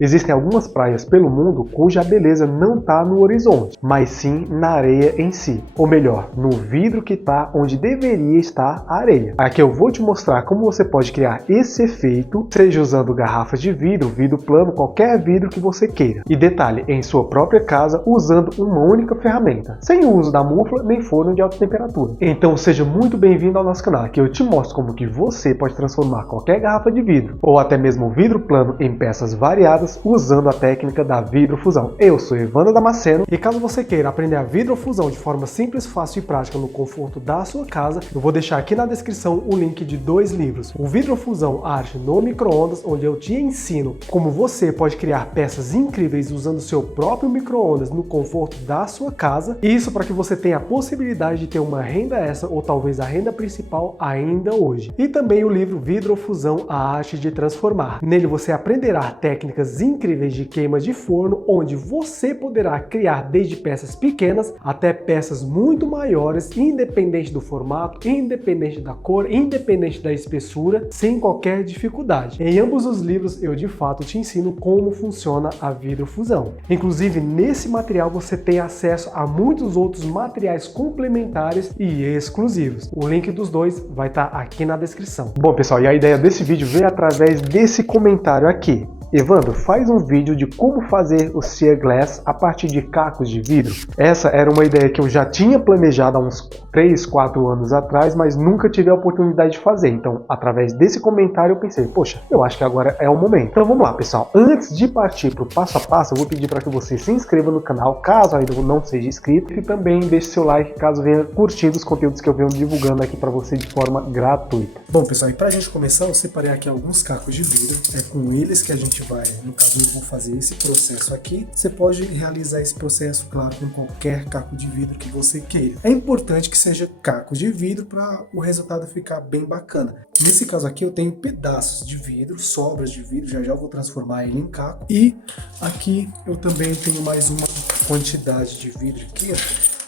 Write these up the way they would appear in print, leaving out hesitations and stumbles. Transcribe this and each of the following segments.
Existem algumas praias pelo mundo cuja beleza não está no horizonte, mas sim na areia em si. Ou melhor, no vidro que está onde deveria estar a areia. Aqui eu vou te mostrar como você pode criar esse efeito, seja usando garrafas de vidro, vidro plano, qualquer vidro que você queira. E detalhe, em sua própria casa, usando uma única ferramenta, sem o uso da mufla nem forno de alta temperatura. Então seja muito bem-vindo ao nosso canal, que eu te mostro como que você pode transformar qualquer garrafa de vidro, ou até mesmo vidro plano, em peças variadas, usando a técnica da vidrofusão. Eu sou Evandro Damasceno, e caso você queira aprender a vidrofusão de forma simples, fácil e prática no conforto da sua casa, eu vou deixar aqui na descrição o link de 2 livros. O Vidrofusão, a arte no micro-ondas, onde eu te ensino como você pode criar peças incríveis usando o seu próprio micro-ondas no conforto da sua casa. Isso para que você tenha a possibilidade de ter uma renda extra, ou talvez a renda principal ainda hoje. E também o livro Vidrofusão, a arte de transformar. Nele você aprenderá técnicas incríveis de queima de forno, onde você poderá criar desde peças pequenas até peças muito maiores, independente do formato, independente da cor, independente da espessura, sem qualquer dificuldade. Em ambos os livros eu de fato te ensino como funciona a vidrofusão. Inclusive nesse material você tem acesso a muitos outros materiais complementares e exclusivos. O link dos dois vai estar aqui na descrição. Bom pessoal, e a ideia desse vídeo veio através desse comentário aqui. Evandro, faz um vídeo de como fazer o shear glass a partir de cacos de vidro. Essa era uma ideia que eu já tinha planejado há uns 3, 4 anos atrás, mas nunca tive a oportunidade de fazer. Então, através desse comentário eu pensei, poxa, eu acho que agora é o momento. Então vamos lá, pessoal. Antes de partir para o passo a passo, eu vou pedir para que você se inscreva no canal, caso ainda não seja inscrito, e também deixe seu like caso venha curtindo os conteúdos que eu venho divulgando aqui para você de forma gratuita. Bom, pessoal, e para a gente começar, eu separei aqui alguns cacos de vidro. É com eles que a gente vai, no caso eu vou fazer esse processo aqui. Você pode realizar esse processo, claro, com qualquer caco de vidro que você queira. É importante que seja caco de vidro para o resultado ficar bem bacana. Nesse caso aqui eu tenho pedaços de vidro, sobras de vidro, já já eu vou transformar ele em caco. E aqui eu também tenho mais uma quantidade de vidro aqui, ó,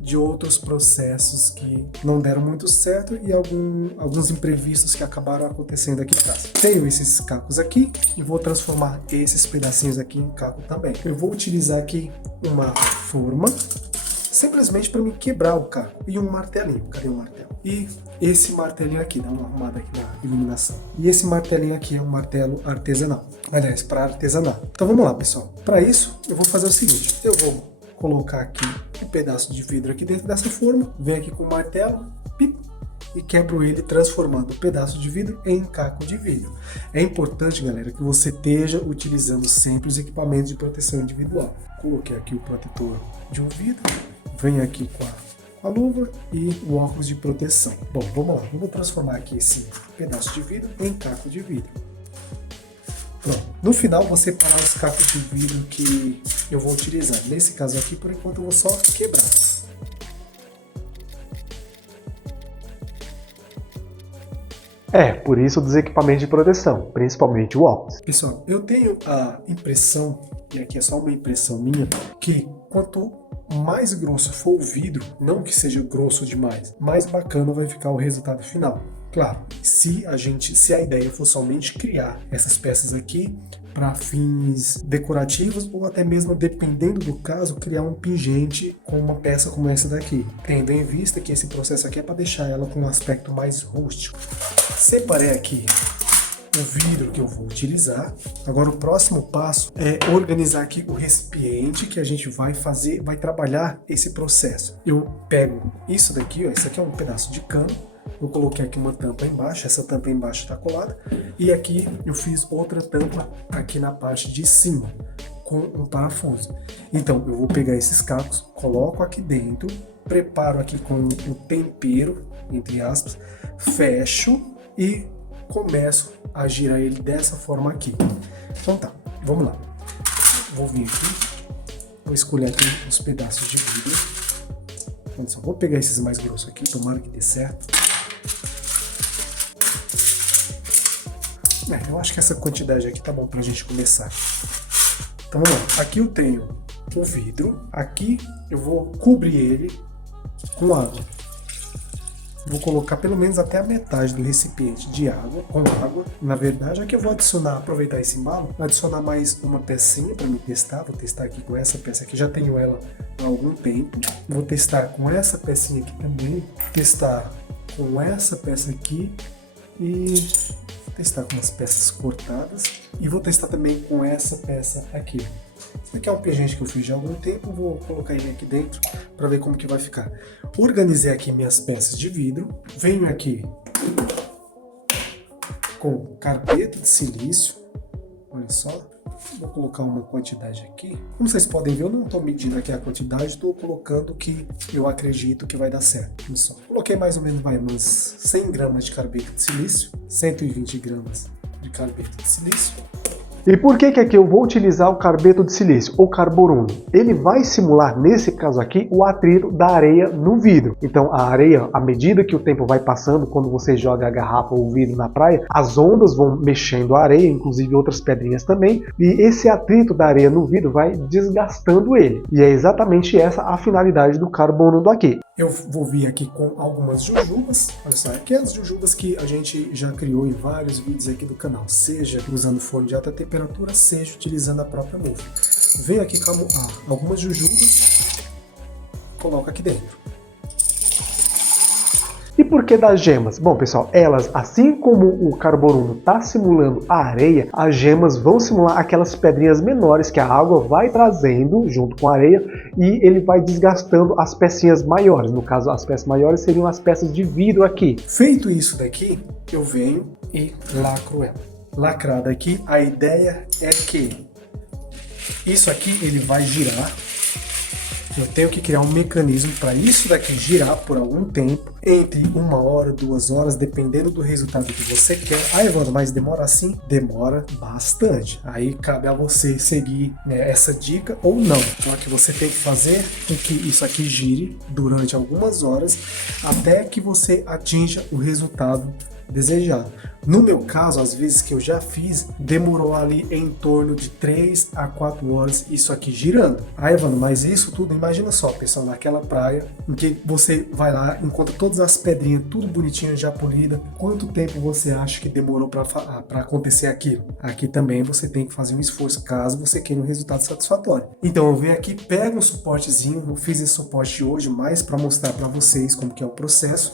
de outros processos que não deram muito certo e alguns imprevistos que acabaram acontecendo aqui em casa. Tenho esses cacos aqui e vou transformar esses pedacinhos aqui em caco também. Eu vou utilizar aqui uma forma, simplesmente para me quebrar o caco, e um martelinho. Cadê o martelo? E esse martelinho aqui, dá uma arrumada aqui na iluminação. E esse martelinho aqui é um martelo artesanal. Aliás, para artesanato. Então vamos lá, pessoal. Para isso, eu vou fazer o seguinte. Eu vou colocar aqui um pedaço de vidro aqui dentro dessa forma, venho aqui com o martelo, pip, e quebro ele, transformando o pedaço de vidro em caco de vidro. É importante, galera, que você esteja utilizando sempre os equipamentos de proteção individual. Coloquei aqui o protetor de ouvido, venho aqui com a luva e o óculos de proteção. Bom, vamos lá, eu vou transformar aqui esse pedaço de vidro em caco de vidro. Pronto. No final, vou separar os cacos de vidro que eu vou utilizar. Nesse caso aqui, por enquanto, eu vou só quebrar. Por isso dos equipamentos de proteção, principalmente o óculos. Pessoal, eu tenho a impressão, e aqui é só uma impressão minha, que quanto mais grosso for o vidro, não que seja grosso demais, mais bacana vai ficar o resultado final. Claro, se a ideia for somente criar essas peças aqui para fins decorativos, ou até mesmo, dependendo do caso, criar um pingente com uma peça como essa daqui. Tendo em vista que esse processo aqui é para deixar ela com um aspecto mais rústico. Separei aqui o vidro que eu vou utilizar. Agora o próximo passo é organizar aqui o recipiente que a gente vai trabalhar esse processo. Eu pego isso daqui, ó, isso aqui é um pedaço de cano. Eu coloquei aqui uma tampa embaixo, essa tampa embaixo está colada, e aqui eu fiz outra tampa aqui na parte de cima, com um parafuso. Então eu vou pegar esses cacos, coloco aqui dentro, preparo aqui com o tempero, entre aspas, fecho e começo a girar ele dessa forma aqui. Então tá, vamos lá. Vou vir aqui, vou escolher aqui os pedaços de vidro. Então, só vou pegar esses mais grossos aqui, tomara que dê certo. Eu acho que essa quantidade aqui tá bom pra gente começar. Então vamos lá. Aqui eu tenho o vidro. Aqui eu vou cobrir ele com água. Vou colocar pelo menos até a metade do recipiente de água, com água. Na verdade, aqui eu vou adicionar, aproveitar esse embalo, adicionar mais uma pecinha para me testar. Vou testar aqui com essa peça aqui, já tenho ela há algum tempo. Vou testar com essa pecinha aqui também, testar com essa peça aqui e testar com as peças cortadas. E vou testar também com essa peça aqui. Esse aqui é um pingente que eu fiz já há algum tempo, vou colocar ele aqui dentro para ver como que vai ficar. Organizei aqui minhas peças de vidro, venho aqui com carpeto de silício, olha só, vou colocar uma quantidade aqui. Como vocês podem ver, eu não estou medindo aqui a quantidade, estou colocando o que eu acredito que vai dar certo. Olha só, coloquei mais ou menos umas 100 gramas de carpeto de silício, 120 gramas de carpeto de silício. E por que aqui eu vou utilizar o carbeto de silício, ou carboruno? Ele vai simular, nesse caso aqui, o atrito da areia no vidro. Então a areia, à medida que o tempo vai passando, quando você joga a garrafa ou o vidro na praia, as ondas vão mexendo a areia, inclusive outras pedrinhas também, e esse atrito da areia no vidro vai desgastando ele. E é exatamente essa a finalidade do carboruno aqui. Eu vou vir aqui com algumas jujubas, olha só, aqui as jujubas que a gente já criou em vários vídeos aqui do canal, seja usando forno de alta temperatura, seja utilizando a própria mufa. Venho aqui com algumas jujubas, coloco aqui dentro. E por que das gemas? Bom, pessoal, elas, assim como o carboruno está simulando a areia, as gemas vão simular aquelas pedrinhas menores que a água vai trazendo junto com a areia e ele vai desgastando as pecinhas maiores. No caso, as peças maiores seriam as peças de vidro aqui. Feito isso daqui, eu venho e lacro ela. Lacrada aqui, a ideia é que isso aqui ele vai girar. Eu tenho que criar um mecanismo para isso daqui girar por algum tempo, entre 1 hora, 2 horas, dependendo do resultado que você quer. Ah, Evandro, mas demora assim? Demora bastante. Aí cabe a você seguir, né, essa dica ou não. Então o que você tem que fazer é que isso aqui gire durante algumas horas até que você atinja o resultado desejado. No meu caso, às vezes que eu já fiz, demorou ali em torno de 3 a 4 horas isso aqui girando. Aí, Evandro, mas isso tudo, imagina só, pessoal, naquela praia em que você vai lá, encontra todas as pedrinhas, tudo bonitinho, já polida. Quanto tempo você acha que demorou para acontecer aquilo? Aqui também você tem que fazer um esforço caso você queira um resultado satisfatório. Então eu venho aqui, pego um suportezinho, eu fiz esse suporte hoje mais para mostrar para vocês como que é o processo.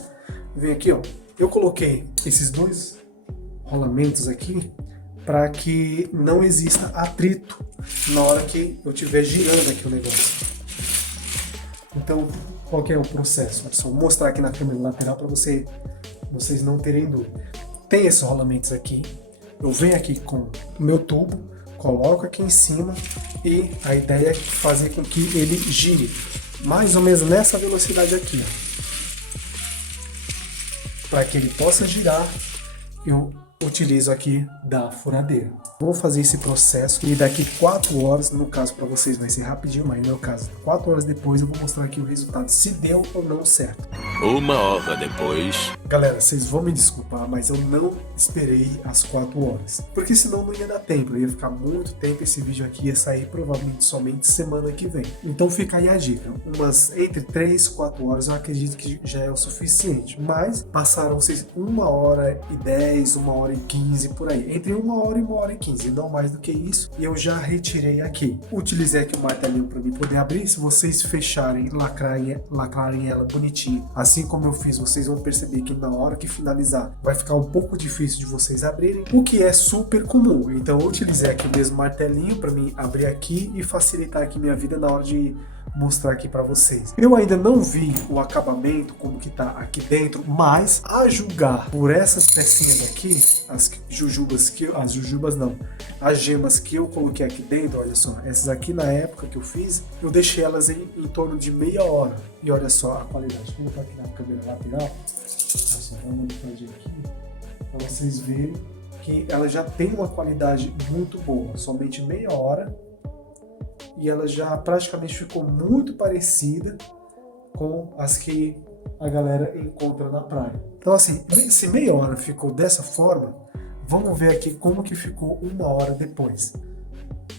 Venho aqui, ó. Eu coloquei esses 2 rolamentos aqui para que não exista atrito na hora que eu estiver girando aqui o negócio. Então, qual que é o processo? Olha só, vou mostrar aqui na câmera lateral para vocês não terem dúvida. Tem esses rolamentos aqui, eu venho aqui com o meu tubo, coloco aqui em cima e a ideia é fazer com que ele gire mais ou menos nessa velocidade aqui, ó. Para que ele possa girar, eu utilizo aqui da furadeira. Vou fazer esse processo e daqui 4 horas, no caso para vocês vai ser rapidinho, mas no meu caso, 4 horas depois eu vou mostrar aqui o resultado, se deu ou não certo. 1 hora depois. Galera, vocês vão me desculpar, mas eu não esperei as 4 horas. Porque senão não ia dar tempo, ia ficar muito tempo, esse vídeo aqui ia sair provavelmente somente semana que vem. Então fica aí a dica, umas entre 3 e 4 horas eu acredito que já é o suficiente. Mas passaram-se 1 hora e 10, 1 hora e 15 por aí. Entre 1 hora e 1 hora e 15, não mais do que isso. E eu já retirei aqui. Utilizei aqui o martelinho para mim poder abrir. Se vocês fecharem, lacrarem ela bonitinho, assim como eu fiz, vocês vão perceber que na hora que finalizar vai ficar um pouco difícil de vocês abrirem, o que é super comum. Então eu utilizei aqui o mesmo martelinho para mim abrir aqui e facilitar aqui minha vida na hora de mostrar aqui para vocês. Eu ainda não vi o acabamento, como que tá aqui dentro, mas a julgar por essas pecinhas aqui, as gemas que eu coloquei aqui dentro, olha só, essas aqui na época que eu fiz, eu deixei elas em torno de meia hora. E olha só a qualidade. Vou botar aqui na câmera lateral, olha só, dá uma olhadinha aqui, para vocês verem que ela já tem uma qualidade muito boa, somente meia hora. E ela já praticamente ficou muito parecida com as que a galera encontra na praia. Então assim, se meia hora ficou dessa forma, vamos ver aqui como que ficou 1 hora depois.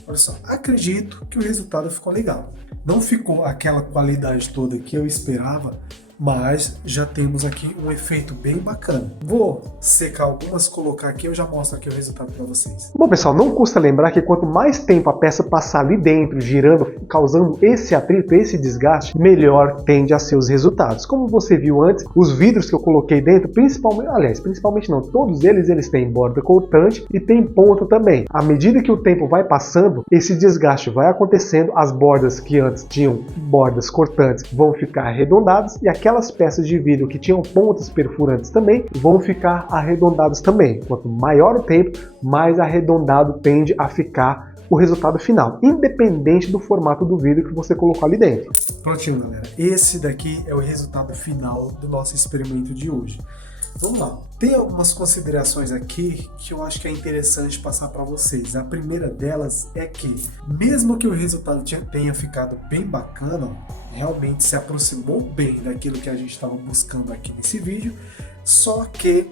Olha só, acredito que o resultado ficou legal. Não ficou aquela qualidade toda que eu esperava, mas já temos aqui um efeito bem bacana. Vou secar algumas, colocar aqui, eu já mostro aqui o resultado para vocês. Bom, pessoal, não custa lembrar que quanto mais tempo a peça passar ali dentro, girando, causando esse atrito, esse desgaste, melhor tende a ser os resultados. Como você viu antes, os vidros que eu coloquei dentro, principalmente não, todos eles têm borda cortante e tem ponta também. À medida que o tempo vai passando, esse desgaste vai acontecendo, as bordas que antes tinham bordas cortantes vão ficar arredondadas e aquelas peças de vidro que tinham pontas perfurantes também vão ficar arredondadas também. Quanto maior o tempo, mais arredondado tende a ficar o resultado final, independente do formato do vidro que você colocou ali dentro. Prontinho, galera. Esse daqui é o resultado final do nosso experimento de hoje. Vamos lá. Tem algumas considerações aqui que eu acho que é interessante passar para vocês. A primeira delas é que, mesmo que o resultado tenha ficado bem bacana, realmente se aproximou bem daquilo que a gente estava buscando aqui nesse vídeo, só que,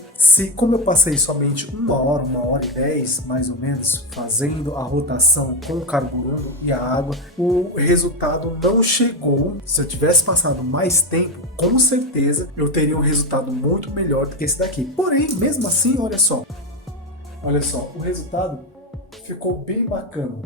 como eu passei somente 1 hora e 10, mais ou menos, fazendo a rotação com o carburando e a água, o resultado não chegou. Se eu tivesse passado mais tempo, com certeza eu teria um resultado muito melhor do que esse daqui. Porém, mesmo assim, olha só, o resultado ficou bem bacana.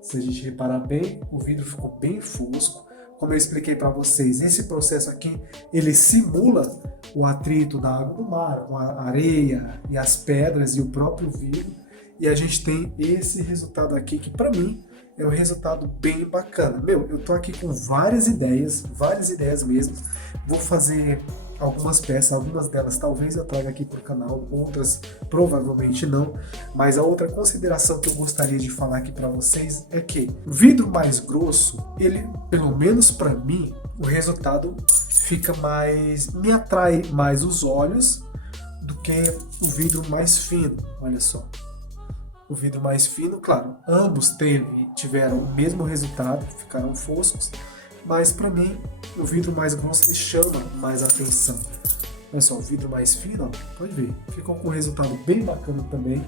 Se a gente reparar bem, o vidro ficou bem fosco. Como eu expliquei para vocês, esse processo aqui, ele simula o atrito da água do mar, com a areia e as pedras e o próprio vidro. E a gente tem esse resultado aqui, que para mim é um resultado bem bacana. Eu tô aqui com várias ideias mesmo. Vou fazer algumas peças, algumas delas talvez eu traga aqui para o canal, outras provavelmente não. Mas a outra consideração que eu gostaria de falar aqui para vocês é que o vidro mais grosso, ele, pelo menos para mim, o resultado fica me atrai mais os olhos do que o vidro mais fino. Olha só. O vidro mais fino, claro, ambos tiveram o mesmo resultado, ficaram foscos, mas para mim o vidro mais grosso ele chama mais atenção. Olha só, o vidro mais fino, ó, pode ver, ficou com um resultado bem bacana também,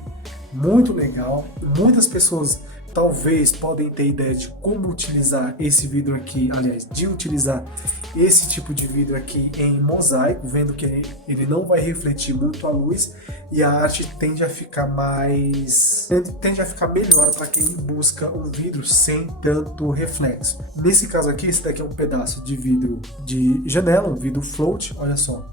muito legal. Muitas pessoas talvez podem ter ideia de como utilizar esse vidro aqui, aliás, de utilizar esse tipo de vidro aqui em mosaico, vendo que ele não vai refletir muito a luz e a arte tende a ficar melhor para quem busca um vidro sem tanto reflexo. Nesse caso aqui, esse daqui é um pedaço de vidro de janela, um vidro float, olha só.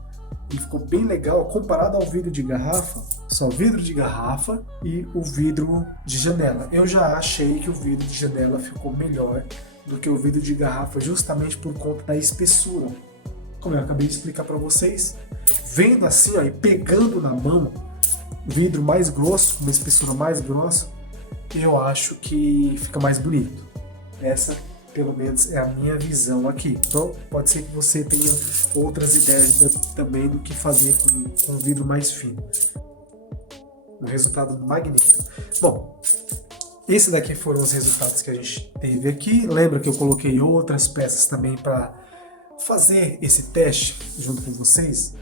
Ele ficou bem legal comparado ao vidro de garrafa, só vidro de garrafa e o vidro de janela. Eu já achei que o vidro de janela ficou melhor do que o vidro de garrafa justamente por conta da espessura. Como eu acabei de explicar para vocês, vendo assim, ó, e pegando na mão, vidro mais grosso, uma espessura mais grossa, eu acho que fica mais bonito. Essa, pelo menos, é a minha visão aqui. Então, pode ser que você tenha outras ideias também do que fazer com vidro mais fino. Um resultado magnífico. Bom, esse daqui foram os resultados que a gente teve aqui. Lembra que eu coloquei outras peças também para fazer esse teste junto com vocês?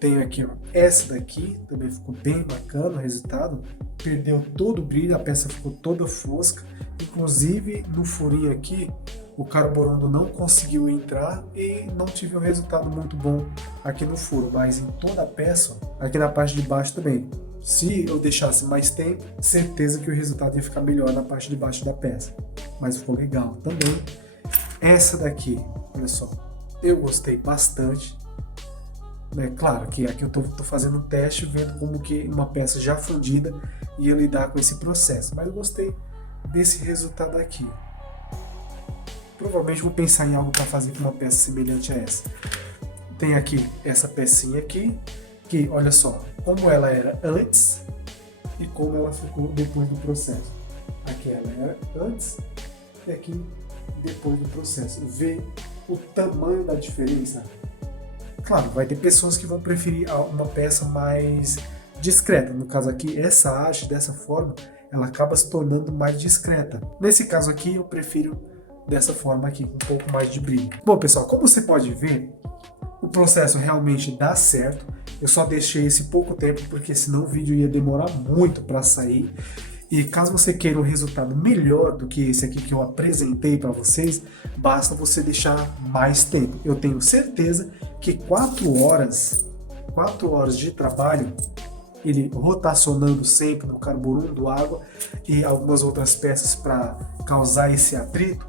Tenho aqui, ó, essa daqui, também ficou bem bacana o resultado. Perdeu todo o brilho, a peça ficou toda fosca. Inclusive, no furinho aqui, o carborando não conseguiu entrar e não tive um resultado muito bom aqui no furo. Mas em toda a peça, ó, aqui na parte de baixo também. Se eu deixasse mais tempo, certeza que o resultado ia ficar melhor na parte de baixo da peça. Mas ficou legal também. Essa daqui, olha só, eu gostei bastante. Claro que aqui eu tô fazendo um teste, vendo como que uma peça já fundida ia lidar com esse processo. Mas eu gostei desse resultado aqui. Provavelmente vou pensar em algo para fazer com uma peça semelhante a essa. Tem aqui essa pecinha aqui, que olha só, como ela era antes e como ela ficou depois do processo. Aqui ela era antes e aqui depois do processo. Vê o tamanho da diferença? Claro, vai ter pessoas que vão preferir uma peça mais discreta. No caso aqui, essa haste dessa forma, ela acaba se tornando mais discreta. Nesse caso aqui, eu prefiro dessa forma aqui, com um pouco mais de brilho. Bom, pessoal, como você pode ver, o processo realmente dá certo. Eu só deixei esse pouco tempo, porque senão o vídeo ia demorar muito para sair. E caso você queira um resultado melhor do que esse aqui que eu apresentei para vocês, basta você deixar mais tempo. Eu tenho certeza que 4 horas de trabalho, ele rotacionando sempre no carburando água e algumas outras peças para causar esse atrito,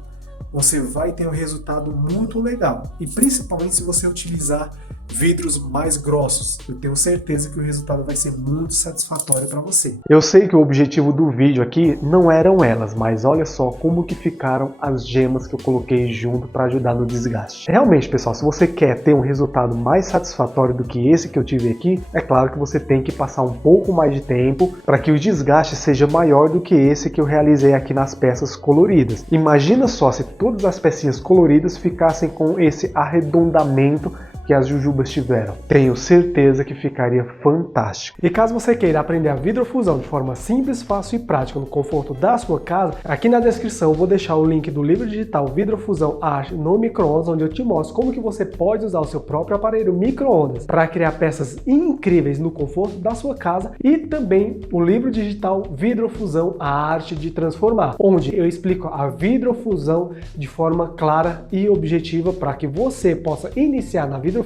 você vai ter um resultado muito legal. E principalmente se você utilizar vidros mais grossos, eu tenho certeza que o resultado vai ser muito satisfatório para você. Eu sei que o objetivo do vídeo aqui não eram elas, mas olha só como que ficaram as gemas que eu coloquei junto para ajudar no desgaste. Realmente, pessoal, se você quer ter um resultado mais satisfatório do que esse que eu tive aqui, é claro que você tem que passar um pouco mais de tempo para que o desgaste seja maior do que esse que eu realizei aqui nas peças coloridas. Imagina só se todas as pecinhas coloridas ficassem com esse arredondamento que as jujubas tiveram. Tenho certeza que ficaria fantástico. E caso você queira aprender a vidrofusão de forma simples, fácil e prática no conforto da sua casa, aqui na descrição eu vou deixar o link do livro digital Vidrofusão Arte no Micro-ondas, onde eu te mostro como que você pode usar o seu próprio aparelho micro-ondas para criar peças incríveis no conforto da sua casa, e também o livro digital Vidrofusão A Arte de Transformar, onde eu explico a vidrofusão de forma clara e objetiva para que você possa iniciar na vidrofusão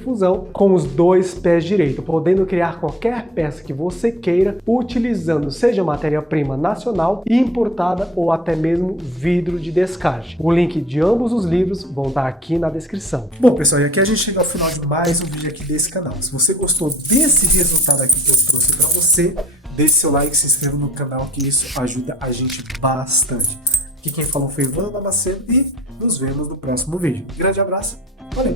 com os 2 pés direitos, podendo criar qualquer peça que você queira, utilizando seja matéria-prima nacional e importada ou até mesmo vidro de descarte. O link de ambos os livros vão estar aqui na descrição. Bom, pessoal, e aqui a gente chega ao final de mais um vídeo aqui desse canal. Se você gostou desse resultado aqui que eu trouxe para você, deixe seu like, se inscreva no canal, que isso ajuda a gente bastante. Aqui quem falou foi Ivan Damasceno e nos vemos no próximo vídeo. Grande abraço, valeu!